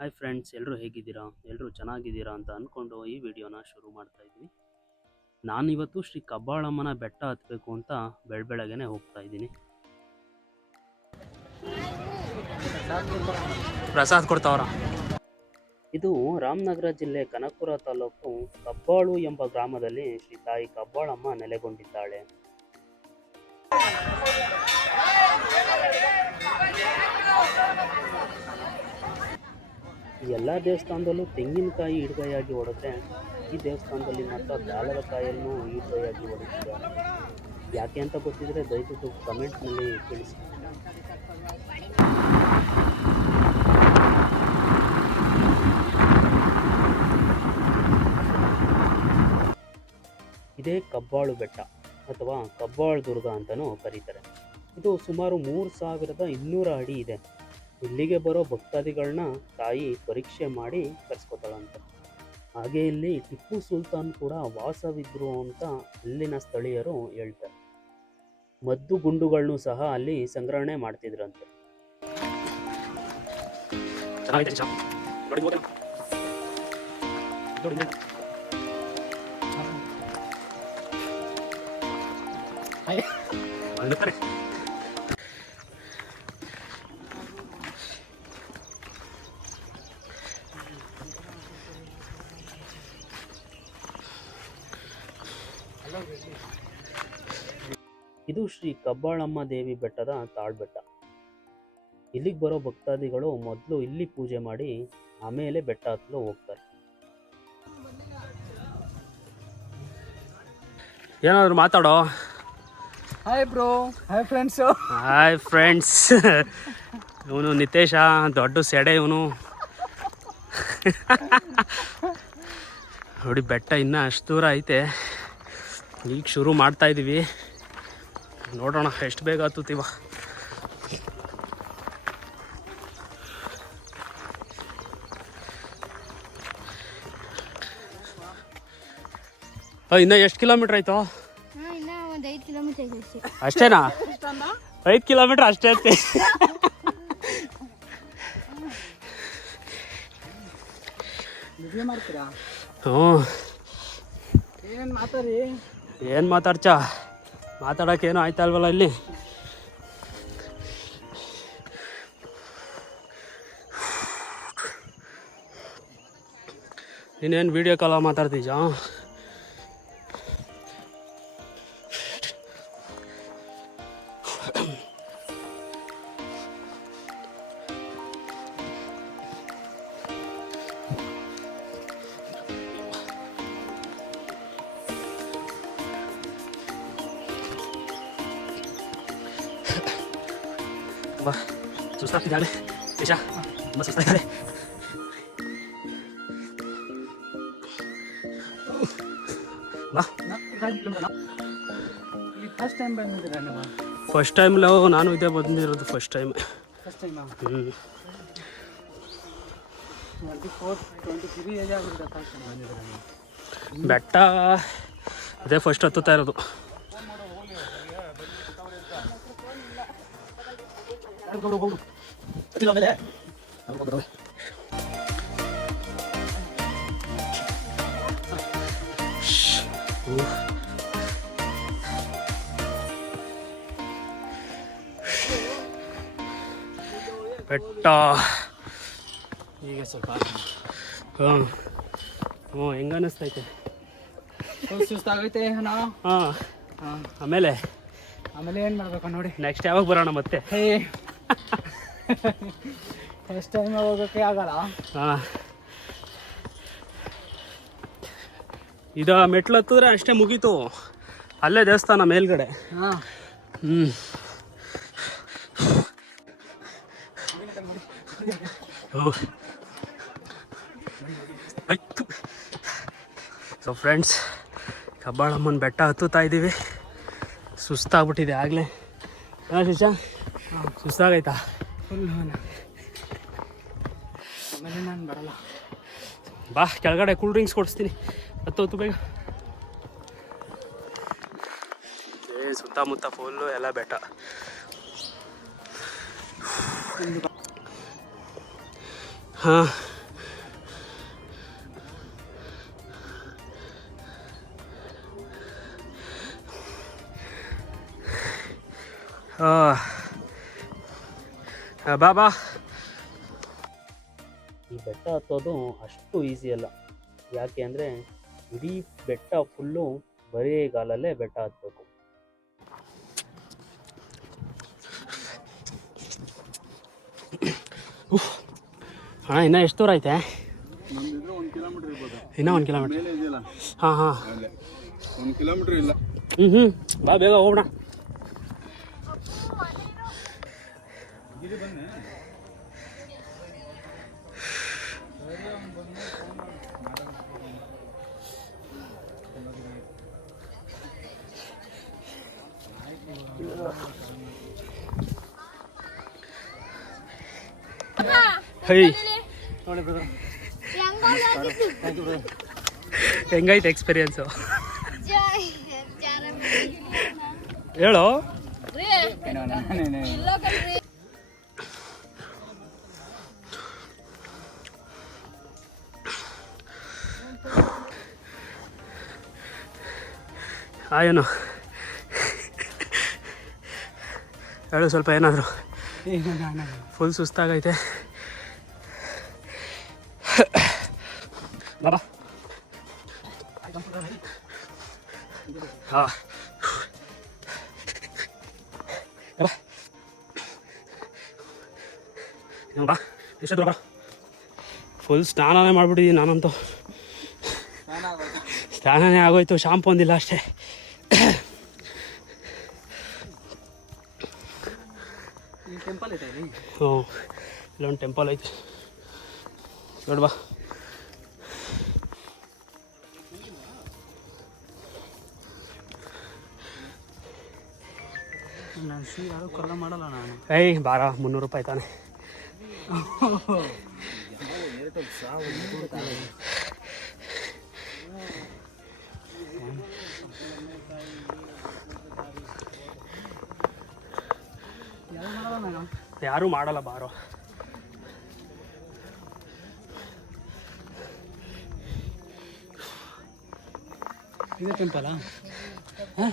Hi friends, ಎಲ್ಲರೂ ಹೇಗಿದ್ದೀರಾ? ಎಲ್ಲರೂ ಚೆನ್ನಾಗಿದ್ದೀರಾ ಅಂತ ಅಂದ್ಕೊಂಡು ಈ ವಿಡಿಯೋನ ಶುರು ಮಾಡ್ತಾ ಇದ್ದೀನಿ. ನಾನಿವತ್ತು ಶ್ರೀ ಕಬ್ಬಾಳಮ್ಮನ ಬೆಟ್ಟ ಹತ್ತಬೇಕು ಅಂತ ಬೆಳಬೆಳಗ್ಗೆನೆ ಹೋಗ್ತಾ ಇದ್ದೀನಿ. ಪ್ರಸಾದ್ ಕೊಡ್ತಾವ್ರ. ಇದು ರಾಮನಗರ ಜಿಲ್ಲೆ ಕನಕಪುರ ತಾಲೂಕು ಕಬ್ಬಾಳು ಎಂಬ ಗ್ರಾಮದಲ್ಲಿ ಶ್ರೀ ತಾಯಿ ಕಬ್ಬಾಳಮ್ಮ ನೆಲೆಗೊಂಡಿದ್ದಾಳೆ. ಎಲ್ಲ ದೇವಸ್ಥಾನದಲ್ಲೂ ತೆಂಗಿನಕಾಯಿ ಇಡುಗೈಯಾಗಿ ಹೊಡೆದ್ರೆ ಈ ದೇವಸ್ಥಾನದಲ್ಲಿ ಮಾತ್ರ ಬ್ಯಾಲದ ಕಾಯನ್ನು ಇಡುಗೈಯಾಗಿ ಹೊಡೆದಿದ್ದಾರೆ. ಯಾಕೆ ಅಂತ ಗೊತ್ತಿದ್ರೆ ದಯವಿಟ್ಟು ಕಮೆಂಟ್ನಲ್ಲಿ ತಿಳಿಸಿ. ಇದೇ ಕಬ್ಬಾಳು ಬೆಟ್ಟ ಅಥವಾ ಕಬ್ಬಾಳು ದುರ್ಗ ಅಂತಲೂ ಕರೀತಾರೆ. ಇದು ಸುಮಾರು 3200 ಅಡಿ ಇದೆ. ಇಲ್ಲಿಗೆ ಬರೋ ಭಕ್ತಾದಿಗಳನ್ನ ತಾಯಿ ಪರೀಕ್ಷೆ ಮಾಡಿ ಕರೆಸ್ಕೊತಾಳಂತೆ. ಹಾಗೆ ಇಲ್ಲಿ ಟಿಪ್ಪು ಸುಲ್ತಾನ್ ಕೂಡ ವಾಸವಿದ್ರು ಅಂತ ಅಲ್ಲಿನ ಸ್ಥಳೀಯರು ಹೇಳ್ತಾರೆ. ಮದ್ದು ಗುಂಡುಗಳನ್ನು ಸಹ ಅಲ್ಲಿ ಸಂಗ್ರಹಣೆ ಮಾಡ್ತಿದ್ರಂತೆ. ಇದು ಶ್ರೀ ಕಬ್ಬಾಳಮ್ಮ ದೇವಿ ಬೆಟ್ಟದ ತಾಳ್ಬೆಟ್ಟ. ಇಲ್ಲಿಗೆ ಬರೋ ಭಕ್ತಾದಿಗಳು ಮೊದಲು ಇಲ್ಲಿ ಪೂಜೆ ಮಾಡಿ ಆಮೇಲೆ ಬೆಟ್ಟ ಹತ್ತಲು ಹೋಗ್ತಾರೆ. ಏನಾದ್ರು ಮಾತಾಡೋ. Hi bro. Hi friends. Hi friends. ಇವನು ನಿತೇಶ, ದೊಡ್ಡ ಸೆಡೆ ಇವನು. ನೋಡಿ, ಬೆಟ್ಟ ಇನ್ನೂ ಅಷ್ಟು ದೂರ ಐತೆ. ಈಗ ಶುರು ಮಾಡ್ತಾ ಇದ್ದೀವಿ. ನೋಡೋಣ ಎಷ್ಟು ಬೇಗ ಹತ್ತುತ್ತೀವ. ಇನ್ನ ಎಷ್ಟು ಕಿಲೋಮೀಟರ್ ಆಯ್ತು? ಅಷ್ಟೇನಾ? 5 ಕಿಲೋಮೀಟರ್ ಅಷ್ಟೇ ಐತಿ. ಹ್ಞೂ. ಏನು ಮಾತಾಡ್ಚ? ಮಾತಾಡೋಕ್ಕೇನು ಆಯ್ತಾ ಅಲ್ವಲ್ಲ ಇಲ್ಲಿ. ನೀನೇನು ವಿಡಿಯೋ ಕಾಲ ಮಾತಾಡ್ತೀಜ? ಬಾ, ಸುಸ್ತಾಗ್ತಿದ್ದಾಳೆ ನಿಶಾ, ತುಂಬ ಸುಸ್ತಾಗಿದ್ದಾಳೆ. ಬಾ. ಫಸ್ಟ್ ಟೈಮ್ ನಾನು ಇದೇ ಬಂದಿರೋದು. First time. ಬೆಟ್ಟ ಅದೇ ಫಸ್ಟ್ ಹತ್ತುತ್ತಾ ಇರೋದು. ಬೆಟ್ಟ ಈಗ ಸ್ವಲ್ಪ ಹೆಂಗ ಅನ್ನಿಸ್ತೈತೆ? ಸುಸ್ತಾಗೈತೆ. ಆಮೇಲೆ ಏನು ಮಾಡ್ಬೇಕು ನೋಡಿ. ನೆಕ್ಸ್ಟ್ ಯಾವಾಗ ಬರೋಣ ಮತ್ತೆ? ಫಸ್ಟ್ ಟೈಮ್ ಹೋಗೋಕ್ಕೆ ಆಗಲ್ಲ. ಇದು ಮೆಟ್ಲು ಹತ್ತಿದ್ರೆ ಅಷ್ಟೇ ಮುಗೀತು. ಅಲ್ಲೇ ದೇವಸ್ಥಾನ ಮೇಲ್ಗಡೆ. ಸೊ ಫ್ರೆಂಡ್ಸ್, ಕಬ್ಬಾಳಮ್ಮನ ಬೆಟ್ಟ ಹತ್ತುತ್ತಾ ಇದ್ದೀವಿ. ಸುಸ್ತಾಗ್ಬಿಟ್ಟಿದೆ ಆಗಲೇ. ಶಿಶಾ, ಸುಸ್ತಾಗೈತಾ? ಆಮೇಲೆ ನಾನು ಬರಲ್ಲ. ಬಾ, ಕೆಳಗಡೆ ಕೂಲ್ ಡ್ರಿಂಕ್ಸ್ ಕೊಡಿಸ್ತೀನಿ. ಹತ್ತು ಬೇಗ. ಸುತ್ತಮುತ್ತ ಫುಲ್ಲು ಎಲ್ಲ ಬೆಟ್ಟ. ಹಾಂ, ಬಾ ಬಾ. ಈ ಬೆಟ್ಟ ಹತ್ತೋದು ಅಷ್ಟು ಈಸಿ ಅಲ್ಲ. ಯಾಕೆ ಅಂದರೆ ಇಡೀ ಬೆಟ್ಟ ಫುಲ್ಲು ಬರಿಗಾಲಲ್ಲೇ ಬೆಟ್ಟ ಹತ್ತಬೇಕು. ಅಣ್ಣ ಇನ್ನೂ ಎಷ್ಟು ದೂರ ಐತೆ? ನಮ್ದಿದ್ರೆ 1 ಕಿಲೋಮೀಟರ್ ಇರ್ಬೋದು. ಇನ್ನೂ 1 ಕಿಲೋಮೀಟರ್ ಮೇಲೆ ಇದೆಯಲ್ಲ, ಹಾಂ ಹಾಂ. ಅಲ್ಲೇ 1 ಕಿಲೋಮೀಟರ್ ಇಲ್ಲ. ಬಾ ಬೇಗ ಹೋಗೋಣ. ಹೈ ಹೆಂಗೈತೆ ಎಕ್ಸ್ಪೀರಿಯನ್ಸು ಹೇಳು. ಏನು ಹೇಳು ಸ್ವಲ್ಪ ಏನಾದರೂ. ಫುಲ್ ಸುಸ್ತಾಗೈತೆ. ಬಾಬಾ ಹಾಂ ಬಾ ಎಷ್ಟು ದೂರ ಬಾ. ಫುಲ್ ಸ್ನಾನನೇ ಮಾಡಿಬಿಟ್ಟಿದ್ದೀನಿ ನಾನಂತೂ. ಸ್ನಾನನೇ ಆಗೋಯ್ತು, ಶಾಂಪು ಒಂದಿಲ್ಲ ಅಷ್ಟೇ. ಟೆಂಪಲ್ ಇದೆ ಇಲ್ಲಿ. ಹ್ಞೂ ಇಲ್ಲೊಂದು ಟೆಂಪಲ್ ಐತಿ ನೋಡಿ ಬಾ. ನಾನು ಶೂ ಯಾರು ಕೊಲ್ಲ ಮಾಡಲ್ಲ ನಾನು. ಏಯ್ ಬಾರ 300 ರೂಪಾಯಿ ತಾನೆ. ಯಾರೂ ಮಾಡಲ್ಲ ಬಾರೋ. ಇದೆ ಟೆಂಪಲಾ?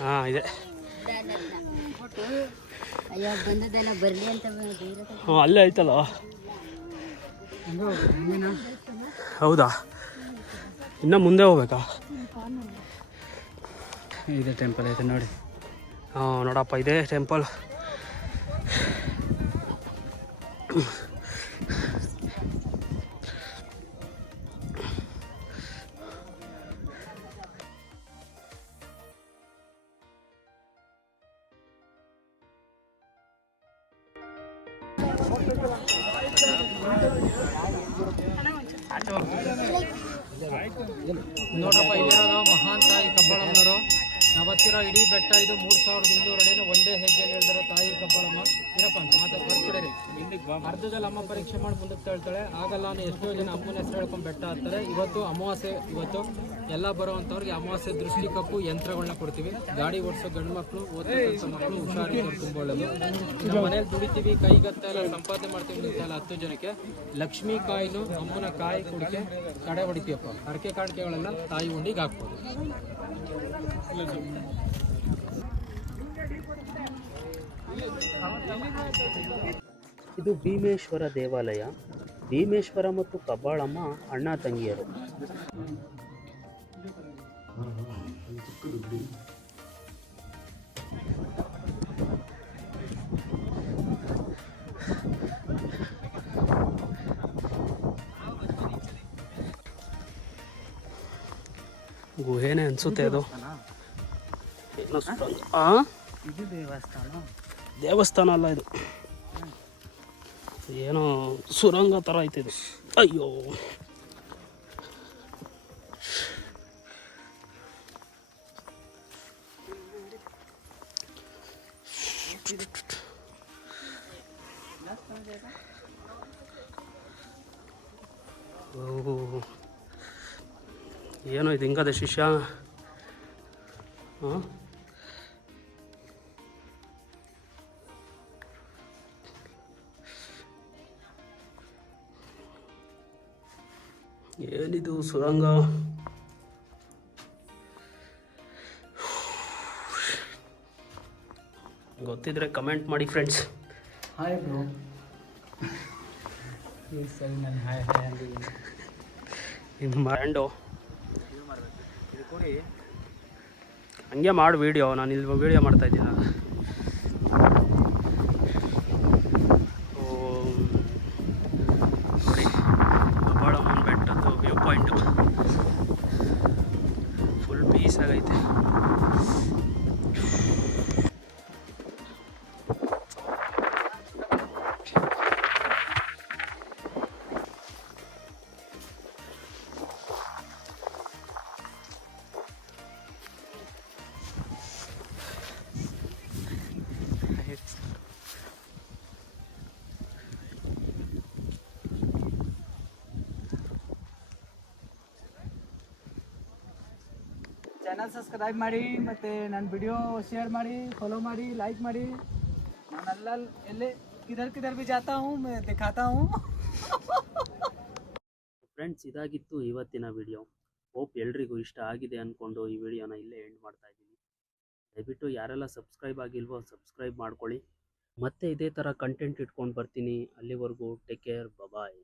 ಹಾಂ ಇದೆ. ಅಯ್ಯೋ ಬಂದದೆಲ್ಲ ಬರಲಿ ಅಂತ ಹ್ಞೂ ಅಲ್ಲೇ ಐತಲ್ಲ. ಹೌದಾ, ಇನ್ನೂ ಮುಂದೆ ಹೋಗ್ಬೇಕಾ? ಇದೆ ಟೆಂಪಲ್ ಐತೆ ನೋಡಿ. ಹಾಂ ನೋಡಪ್ಪ ಇದೆ ಟೆಂಪಲ್. ನೋಡ್ರಪ್ಪ, ಇಲ್ಲಿರೋದು ಮಹಾನ್ ತಾಯಿ ಕಬ್ಬಾಳಮ್ಮನವರು. ನಾವತ್ತಿರೋ ಇಡೀ ಬೆಟ್ಟ ಇದು 3200 ಅಡಿನ ಒಂದೇ ಹೆಜ್ಜೆಯಲ್ಲಿ ಹೇಳಿದ್ರೆ ತಾಯಿ ಕಬ್ಬಾಳಮ್ಮ. ಇರಪ್ಪ ಅಂತ ಮಾತಾ ಬರ್ತಿಡರಿ. ಅರ್ಧದಲ್ಲಿ ಅಮ್ಮ ಪರೀಕ್ಷೆ ಮಾಡಿ ಮುಂದಕ್ಕೆ ಹೇಳ್ತಾಳೆ. ಆಗಲ್ಲ ನಾನು ಎಷ್ಟೋ ಜನ ಅಮ್ಮನ ಹೆಸರು ಹೇಳ್ಕೊಂಡು ಬೆಟ್ಟ ಹತ್ತಾರೆ. ಇವತ್ತು ಅಮಾವಾಸ್ಯೆ, ಇವತ್ತು ಎಲ್ಲ ಬರೋವಂಥವ್ರಿಗೆ ಅಮಾವಾಸ್ಯೆ ದೃಷ್ಟಿ ಕಪ್ಪು ಯಂತ್ರಗಳನ್ನ ಕೊಡ್ತೀವಿ. ಗಾಡಿ ಓಡಿಸೋ ಗಂಡು ಮಕ್ಕಳು, ಓದ್ತಕ್ಕಂಥ ಮಕ್ಕಳು ಹುಷಾರಿದ್ದವ್ರು ತುಂಬ ಒಳ್ಳೇದು. ನಮ್ಮ ಮನೇಲಿ ದುಡಿತೀವಿ, ಕೈಗತ್ತ ಎಲ್ಲ ಸಂಪಾದನೆ ಮಾಡ್ತೀವಿ ಅಂತೆಲ್ಲ 10 ಜನಕ್ಕೆ ಲಕ್ಷ್ಮೀ ಕಾಯಿನು ಅಮ್ಮನ ಕಾಯಿ ಕುಡಿಕೆ ಕಡೆ ಹೊಡಿತೀವಪ್ಪ. ಅಡಿಕೆ ಕಾಣಿಕೆಗಳೆಲ್ಲ ತಾಯಿ ಉಂಡಿಗೆ ಹಾಕ್ಬೋದು. ಇದು ಭೀಮೇಶ್ವರ ದೇವಾಲಯ. ಭೀಮೇಶ್ವರ ಮತ್ತು ಕಬ್ಬಾಳಮ್ಮ ಅಣ್ಣ ತಂಗಿಯರು. ಗುಹೆನೇ ಅನ್ಸುತ್ತೆ ಅದು. ಇದು ದೇವಸ್ಥಾನ. ದೇವಸ್ಥಾನ ಅಲ್ಲ ಇದು, ಏನೋ ಸುರಂಗ ಥರ ಐತೆ ಇದು. ಅಯ್ಯೋ ಓ, ಏನೋ ಇದು ಹಿಂಗದೆ ಶಿಷ್ಯ. ಹಾಂ ಏನಿದು ಸುರಂಗ? ಗೊತ್ತಿದ್ರೆ ಕಮೆಂಟ್ ಮಾಡಿ ಫ್ರೆಂಡ್ಸ್. Hi bro. ಈ ಸರಿ ನಾನು ಹಾಯ್ ಹಾಯ್ ಅಂದಿದ್ದೀನಿ. ನಿಮ್ಮ ಫ್ರೆಂಡು ಇದು ಮಾಡಬೇಕು, ಇದು ಕೊಡಿ. ಹಂಗೆ ಮಾಡಿ ವೀಡಿಯೋ, ನಾನು ಇಲ್ಲಿ ವೀಡಿಯೋ ಮಾಡ್ತಾಯಿದ್ದೀನಿ. ನೋಡಿ ಕಬ್ಬಾಳಮ್ಮನ ಬೆಟ್ಟದ್ದು ವ್ಯೂ ಪಾಯಿಂಟು ಫುಲ್ ಪೀಸ್ ಆಗೈತೆ. ಚಾನಲ್ ಸಬ್ಸ್ಕ್ರೈಬ್ ಮಾಡಿ, ಮತ್ತು ನನ್ನ ವಿಡಿಯೋ ಶೇರ್ ಮಾಡಿ, ಫಾಲೋ ಮಾಡಿ, ಲೈಕ್ ಮಾಡಿ. ನಾನು ಎಲ್ಲೇ ಕಿಧರ್ ಭಿ ಜಾತಾ ಹೂँ, मैं दिखाता हूँ. ಫ್ರೆಂಡ್ಸ್, ಇದಾಗಿತ್ತು ಇವತ್ತಿನ ವಿಡಿಯೋ. ಹೋಪ್ ಎಲ್ರಿಗೂ ಇಷ್ಟ ಆಗಿದೆ ಅಂದ್ಕೊಂಡು ಈ ವಿಡಿಯೋನ ಇಲ್ಲೇ ಎಂಡ್ ಮಾಡ್ತಾ ಇದ್ದೀನಿ. ದಯವಿಟ್ಟು ಯಾರೆಲ್ಲ ಸಬ್ಸ್ಕ್ರೈಬ್ ಆಗಿಲ್ವೋ ಸಬ್ಸ್ಕ್ರೈಬ್ ಮಾಡ್ಕೊಳ್ಳಿ. ಮತ್ತೆ ಇದೇ ಥರ ಕಂಟೆಂಟ್ ಇಟ್ಕೊಂಡು ಬರ್ತೀನಿ. ಅಲ್ಲಿವರೆಗೂ ಟೇಕ್ ಕೇರ್, ಬಾಯ್.